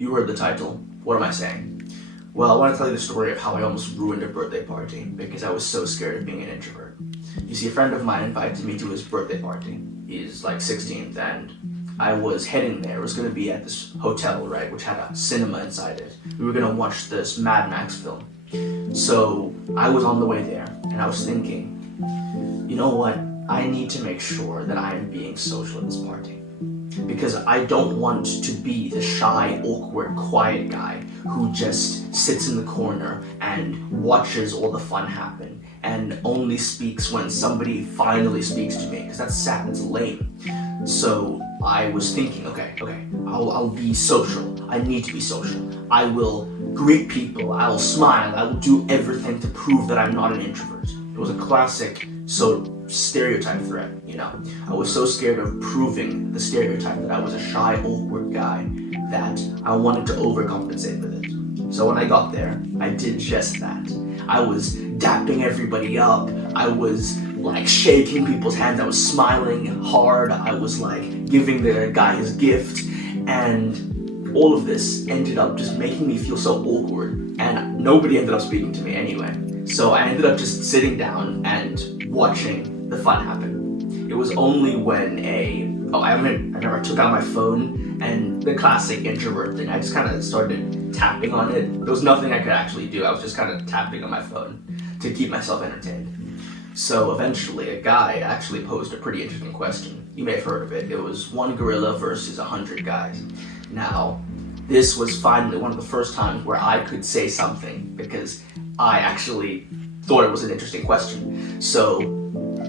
You heard the title. What am I saying? Well, I want to tell you the story of how I almost ruined a birthday party because I was so scared of being an introvert. You see, a friend of mine invited me to his birthday party. He's like 16th, and I was heading there. It was going to be at this hotel, right, which had a cinema inside it. We were going to watch this Mad Max film. So I was on the way there, and I was thinking, you know what? I need to make sure that I am being social at this party. Because I don't want to be the shy, awkward, quiet guy who just sits in the corner and watches all the fun happen and only speaks when somebody finally speaks to me, because that's sad, that's lame. So I was thinking, okay, I'll be social. I need to be social. I will greet people, I will smile, I will do everything to prove that I'm not an introvert. It was a classic stereotype threat, you know. I was so scared of proving the stereotype that I was a shy, awkward guy that I wanted to overcompensate with it. So when I got there, I did just that. I was dapping everybody up, I was like shaking people's hands, I was smiling hard, I was like giving the guy his gift, and all of this ended up just making me feel so awkward, and nobody ended up speaking to me anyway. So I ended up just sitting down and watching the fun happen. It was only when I remember I took out my phone and the classic introvert thing, I just kind of started tapping on it. There was nothing I could actually do, I was just kind of tapping on my phone to keep myself entertained. So eventually a guy actually posed a pretty interesting question. You may have heard of it. It was one gorilla versus 100 guys. Now, this was finally one of the first times where I could say something because I actually thought it was an interesting question. So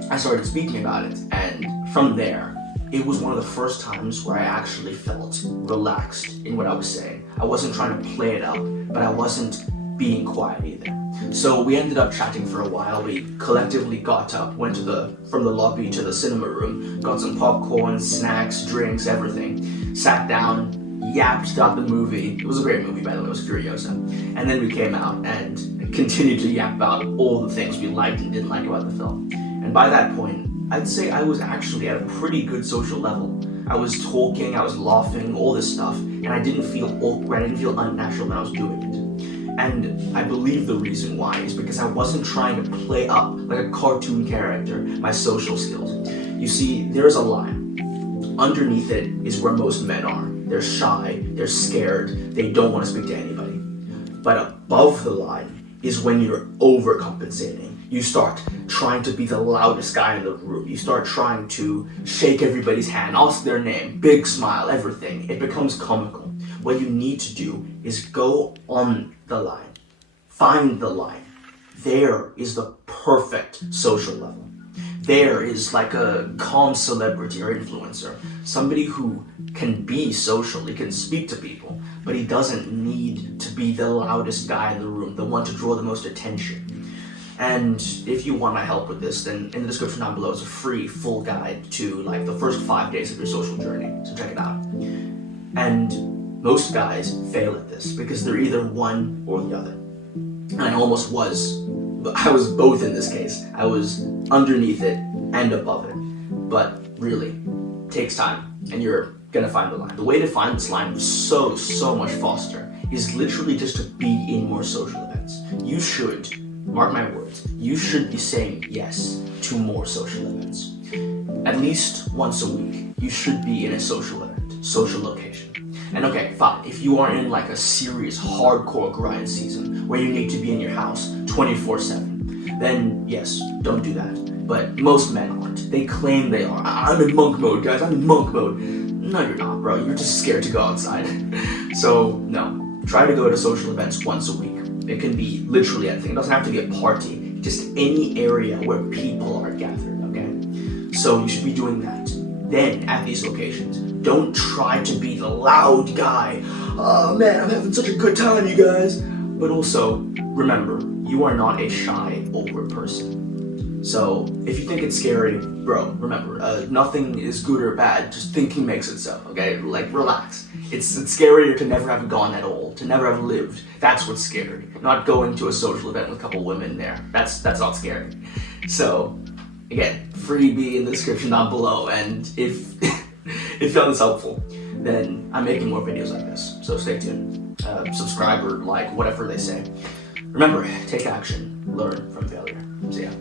I started speaking about it, and from there, it was one of the first times where I actually felt relaxed in what I was saying. I wasn't trying to play it up, but I wasn't being quiet either. So we ended up chatting for a while. We collectively got up, went from the lobby to the cinema room, got some popcorn, snacks, drinks, everything, sat down, yapped throughout the movie. It was a great movie, by the way. It was Furiosa. And then we came out and continued to yap about all the things we liked and didn't like about the film. And by that point, I'd say I was actually at a pretty good social level. I was talking, I was laughing, all this stuff, and I didn't feel awkward, I didn't feel unnatural when I was doing it. And I believe the reason why is because I wasn't trying to play up like a cartoon character my social skills. You see, there's a line. Underneath it is where most men are. They're shy, they're scared, they don't want to speak to anybody. But above the line is when you're overcompensating. You start trying to be the loudest guy in the room. You start trying to shake everybody's hand, ask their name, big smile, everything. It becomes comical. What you need to do is go on the line. Find the line. There is the perfect social level. There is like a calm celebrity or influencer. Somebody who can be social, he can speak to people, but he doesn't need to be the loudest guy in the room, the one to draw the most attention. And if you want my help with this, then in the description down below is a free full guide to like the first 5 days of your social journey, so check it out. And most guys fail at this because they're either one or the other. And I almost was. I was both in this case. I was underneath it and above it. But really, it takes time, and you're gonna find the line. The way to find this line so much faster is literally just to be in more social events. You should, mark my words, you should be saying yes to more social events. At least once a week, you should be in a social event, social location. And okay, fine, if you are in like a serious hardcore grind season where you need to be in your house 24/7, then yes, don't do that. But most men aren't. They claim they are. I'm in monk mode, guys, I'm in monk mode. No, you're not, bro. You're just scared to go outside. So, no. Try to go to social events once a week. It can be literally anything. It doesn't have to be a party. Just any area where people are gathered, okay? So you should be doing that. Then, at these locations, don't try to be the loud guy. Oh man, I'm having such a good time, you guys. But also, remember, you are not a shy, awkward person. So, if you think it's scary, bro, remember, nothing is good or bad, just thinking makes it so, okay? Like, relax. It's scarier to never have gone at all, to never have lived. That's what's scary. Not going to a social event with a couple women there. That's not scary. So, again, freebie in the description down below, and if you found this helpful, then I'm making more videos like this. So stay tuned. Subscribe or like, whatever they say. Remember, take action, learn from failure. See ya.